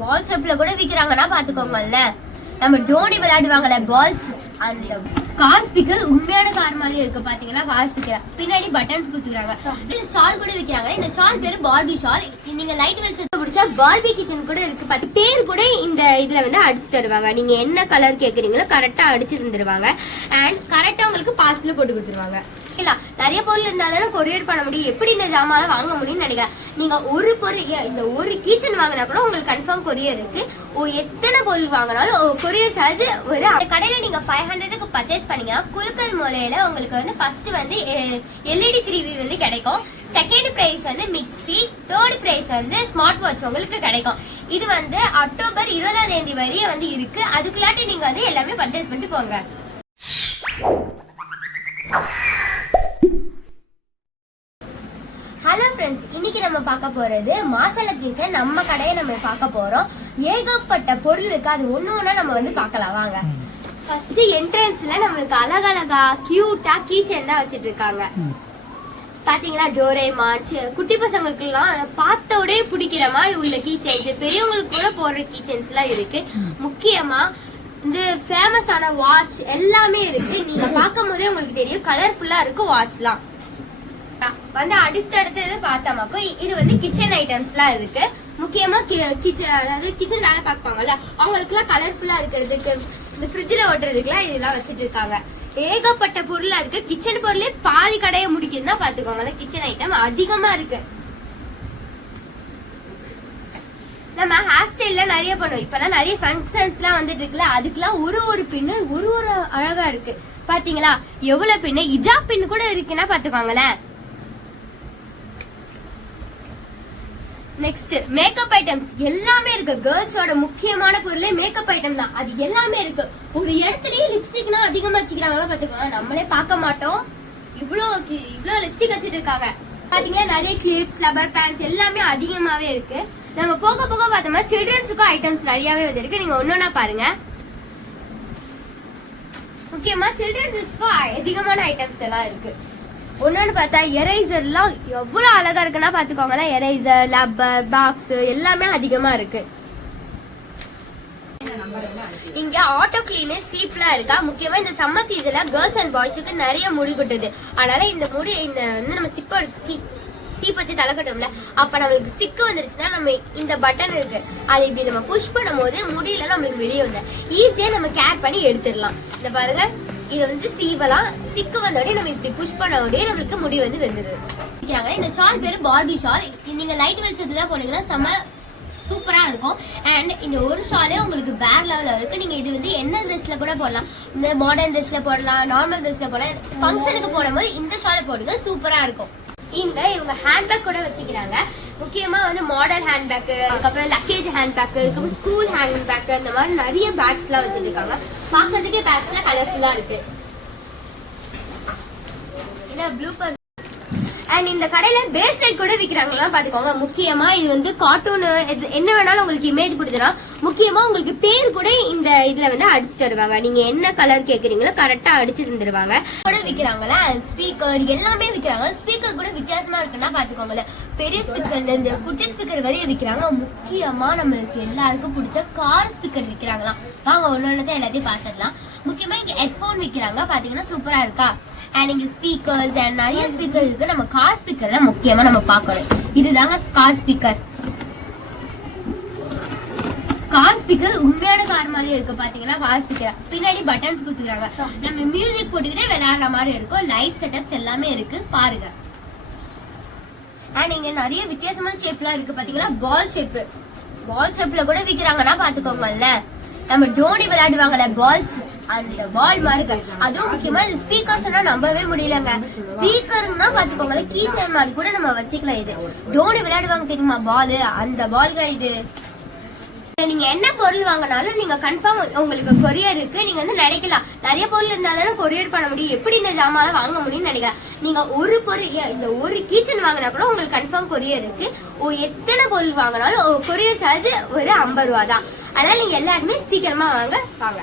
பால் ஷேப்ல கூட விக்கிறாங்கன்னா பாத்துக்கோங்கல்ல. நம்ம டோனி விளையாடுவாங்கல்ல பால்ஸ், அந்த கார் ஸ்பீக்கர் உண்மையான கார் மாதிரி இருக்கு பாத்தீங்களா. கார் ஸ்பீக்கர் பின்னாடி பட்டன்ஸ் கொடுத்துருக்காங்க. ஷால் கூட விக்கிறாங்க. இந்த ஷால் பேரு பார்பி ஷால். நீங்க லைட் வெளிச்சத்தை பிடிச்சா பார்பி கிச்சன் கூட இருக்கு பாத்து. பேர் கூட இந்த இதுல வந்து அடிச்சு தருவாங்க. நீங்க என்ன கலர் கேக்குறீங்களோ கரெக்டா அடிச்சு தந்துருவாங்க. அண்ட் கரெக்டா உங்களுக்கு பார்சல் போட்டு கொடுத்துருவாங்க. இல்ல நிறைய பொருள் இருந்தாலும் கொரியர் பண்ண முடியும். எப்படி இந்த ஜாமான் வாங்க முடியும்னு நினைக்கிறேன். நீங்க ஒரு பொருள் இந்த ஒரு கிச்சன் வாங்கினா கூட உங்களுக்கு கன்ஃபார்ம் கொரியர் இருக்கு. எத்தனை பொருள் வாங்கினாலும் கொரியர் சார்ஜ் ஒரு கடையில நீங்க 500க்கு பர்ச்சேஸ் பண்ணீங்க. குலுக்கல் மூலையில உங்களுக்கு வந்து ஃபர்ஸ்ட் வந்து LED டிவி வந்து கிடைக்கும். செகண்ட் பிரைஸ் வந்து மிக்சி, தேர்ட் பிரைஸ் வந்து ஸ்மார்ட் வாட்ச் உங்களுக்கு கிடைக்கும். இது வந்து அக்டோபர் 20ஆம் தேதி வரைய வந்து இருக்கு. அதுக்குள்ளாட்டி நீங்க வந்து எல்லாமே பர்ச்சேஸ் பண்ணிட்டு போங்க. ஹலோ ஃப்ரெண்ட்ஸ், இன்னைக்கு நம்ம பார்க்க போறது மாஷாலா கிச்சன். நம்ம கடையை நம்ம பார்க்க போறோம். ஏகப்பட்ட பொருள் இருக்கு. அது ஒண்ணு நம்ம வந்து பார்க்கலாம் வாங்க. ஃபர்ஸ்ட் என்ட்ரன்ஸ்ல நம்மளுக்கு அழகழகா கியூட்டா கீச்சன் தான் வச்சிட்டு இருக்காங்க பாத்தீங்களா. டோரேமான் குட்டி பசங்களுக்கு எல்லாம் பார்த்த உடனே பிடிக்கிற மாதிரி உள்ள கீச்சன்ஸ், பெரியவங்களுக்கு கூட போடுற கீச்சன்ஸ் எல்லாம் இருக்கு. முக்கியமா இந்த ஃபேமஸான வாட்ச் எல்லாமே இருக்கு. நீங்க பார்க்கும் போதே உங்களுக்கு தெரியும் கலர்ஃபுல்லா இருக்கு வாட்ச்லாம் வந்து. அடுத்தடுத்து பார்த்தோமாக்கோ இது வந்து கிச்சன் ஐட்டம்ஸ் எல்லாம் இருக்கு. முக்கியமா கிச்சன், அதாவது கிச்சன் வேலை பார்ப்பாங்கல்ல அவங்களுக்கு எல்லாம் கலர்ஃபுல்லா இருக்கிறதுக்கு, இந்த ஃப்ரிட்ஜ்ல ஓட்டுறதுக்குலாம் இதெல்லாம் வச்சிட்டு இருக்காங்க. ஏகப்பட்ட பொருளா இருக்கு. கிச்சன் பொருளே பாதி கடையை முடிக்குதுன்னா பாத்துக்கோங்களேன். கிச்சன் ஐட்டம் அதிகமா இருக்கு. நம்ம ஹேர் ஸ்டைல்ல நிறைய பண்ணுவோம். இப்பெல்லாம் நிறைய ஃபங்க்ஷன்ஸ் எல்லாம் வந்துட்டு இருக்குல்ல, அதுக்கெல்லாம் ஒரு பின்னு ஒரு அழகா இருக்கு பாத்தீங்களா. எவ்வளவு பின்னு, இஜாப் பின்னு கூட இருக்குன்னா பாத்துக்கோங்களேன். நெக்ஸ்ட் மேக்கப் ஐட்டம்ஸ் எல்லாமே இருக்கு. கேர்ள்ஸோட முக்கியமான பொருளே மேக்கப் ஐட்டம் தான். அது எல்லாமே இருக்கு. ஒரு இடத்துலயே லிப்ஸ்டிக்னா அதிகமா வச்சுக்கிறாங்களா பாத்துக்கோங்க. நம்மளே பார்க்க மாட்டோம். இவ்வளவு லிப்ஸ்டிக் வச்சுட்டு இருக்காங்க பாத்தீங்கன்னா. நிறைய கிளிப்ஸ், ரப்பர் பேண்ட்ஸ் எல்லாமே அதிகமாவே இருக்கு. நம்ம போக போக பார்த்தோம்னா சில்ட்ரன்ஸுக்கும் ஐட்டம்ஸ் நிறையவே இருக்கு. நீங்க ஒன்னொன்னா பாருங்க. முக்கியமா சில்ட்ரன்ஸுக்கும் அதிகமான ஐட்டம்ஸ் எல்லாம் இருக்கு. ஒன்னு பார்த்தா எரேசர் எல்லாம் எவ்வளவு அழகா இருக்குன்னா பாத்துக்கோங்களேன். எரேசர், ரப்பர், பாக்ஸ் எல்லாமே அதிகமா இருக்கு. இங்க ஆட்டோ கிளீனர் சீப்லாம் இருக்கா. முக்கியமா இந்த சம்மர் சீசன்ல கேர்ள்ஸ் அண்ட் பாய்ஸுக்கு நிறைய முடி கொட்டுது. அதனால இந்த முடி இந்த வந்து நம்ம சீப் வச்சு தலை கட்டோம்ல, அப்ப நம்மளுக்கு சிக்கு வந்துருச்சுன்னா நம்ம இந்த பட்டன் இருக்கு, அதை இப்படி நம்ம புஷ் பண்ணும் போது முடியல நம்மளுக்கு வெளியே வந்து ஈஸியா நம்ம கேர் பண்ணி எடுத்துடலாம். இந்த பாருங்க, இது வந்து சீவலாம். சிக்கு வந்தோடனே நம்ம இப்படி புஷ் பண்ண உடனே நம்மளுக்கு முடி வந்து வெந்துருது. இந்த ஷால் பேரு பார்பி ஷால். நீங்க லைட் வெளிச்சத்துல போனீங்கன்னா செம்ம சூப்பரா இருக்கும். அண்ட் இந்த ஒரு ஷாலே உங்களுக்கு வேற லெவல்ல இருக்கு. நீங்க இது வந்து என்ன ட்ரெஸ்ல கூட போடலாம். இந்த மாடர்ன் ட்ரெஸ்ல போடலாம், நார்மல் ட்ரெஸ்ல போடலாம். ஃபங்க்ஷனுக்கு போடும்போது இந்த ஷாலை போடுங்க, சூப்பரா இருக்கும். இவங்க ஹேண்ட்பேக் கூட வச்சுக்கிறாங்க. முக்கியமா வந்து மாடல் ஹேண்ட்பேக், அதுக்கப்புறம் லக்கேஜ் ஹேண்ட்பேக், அதுக்கப்புறம் ஸ்கூல் ஹேண்ட்பேக், இந்த மாதிரி நிறைய பேக்ஸ் எல்லாம் வச்சிருக்காங்க. பாக்குறதுக்கே பேக்ஸ்ல கலர்ஃபுல்லா இருக்கு. ப்ளூபர். அண்ட் இந்த கடையில பேஸ்லெட் கூட விக்கிறாங்களா பாத்துக்கோங்க. முக்கியமா இது வந்து கார்ட்டூன் என்ன வேணாலும் உங்களுக்கு இமேஜ் பிடிச்சிடும். முக்கியமா உங்களுக்கு பேர் கூட இந்த இதுல வந்து அடிச்சு தருவாங்க. நீங்க என்ன கலர் கேக்குறீங்களோ கரெக்டா அடிச்சு தந்துருவாங்க. கூட விக்கிறாங்களா ஸ்பீக்கர் எல்லாமே விக்கிறாங்க. ஸ்பீக்கர் கூட வித்தியாசமா இருக்குன்னா பாத்துக்கோங்களேன். பெரிய ஸ்பீக்கர்ல இருந்து குட்டி ஸ்பீக்கர் வரையும் விக்கிறாங்க. முக்கியமா நம்மளுக்கு எல்லாருக்கும் பிடிச்ச கார் ஸ்பீக்கர் விக்கிறாங்களாம். வாங்க ஒன்னொன்னு எல்லாத்தையும் பாத்துக்கலாம். முக்கியமா இங்க ஹெட்போன் விக்கிறாங்க பாத்தீங்கன்னா சூப்பரா இருக்கா. அண்ட் இங்க ஸ்பீக்கர்ஸ் அண்ட் நிறைய ஸ்பீக்கர் இருக்கு. நம்ம கார் ஸ்பீக்கர் தான் முக்கியமா நம்ம பார்க்கணும். இதுதாங்க கார் ஸ்பீக்கர். கார் ஸ்பீக்கர் உண்மையான கார் மாதிரி இருக்கு பாத்தீங்களா. கார் ஸ்பீக்கர் பின்னாடி பட்டன்ஸ் கொடுத்துக்கிறாங்க. நம்ம மியூசிக் போட்டுக்கிட்டே விளையாடுற மாதிரி இருக்கும். லைட் செட்டப்ஸ் எல்லாமே இருக்கு பாருங்க. அண்ட் இங்க நிறைய வித்தியாசமான ஷேப்லாம் இருக்கு பாத்தீங்களா. பால் ஷேப்ல கூட விக்கிறாங்கன்னா பாத்துக்கோங்கல்ல. நம்ம டோனி விளையாடுவாங்கல்ல பால்ஸ், அந்த பால் மாதிரி இருக்கு. அதுவும் முக்கியமா இந்த ஸ்பீக்கர் சொன்னா நம்பவே முடியலங்க. ஸ்பீக்கர்னா பாத்துக்கோங்களேன், கீச்சன் மாதிரி கூட நம்ம வச்சுக்கலாம். இது டோனி விளையாடுவாங்க தெரியுமா பால், அந்த பால்கள் இது. நீங்க என்ன பொருள் வாங்கினாலும் நீங்க கன்ஃபார்ம் உங்களுக்கு கொரியர் இருக்கு. நீங்க வந்து நினைக்கலாம் நிறைய பொருள் இருந்தாலும் கொரியர் பண்ண முடியும், எப்படி இந்த ஜாமான் வாங்க முடியும்னு நினைக்கலாம். நீங்க ஒரு பொருள், இந்த ஒரு கிச்சன் வாங்கினா கூட உங்களுக்கு கன்ஃபார்ம் கொரியர் இருக்கு. எத்தனை பொருள் வாங்கினாலும் கொரியர் சார்ஜ் ஒரு 50 ரூபா தான். அதனால நீங்க எல்லாருமே சீக்கிரமா வாங்க.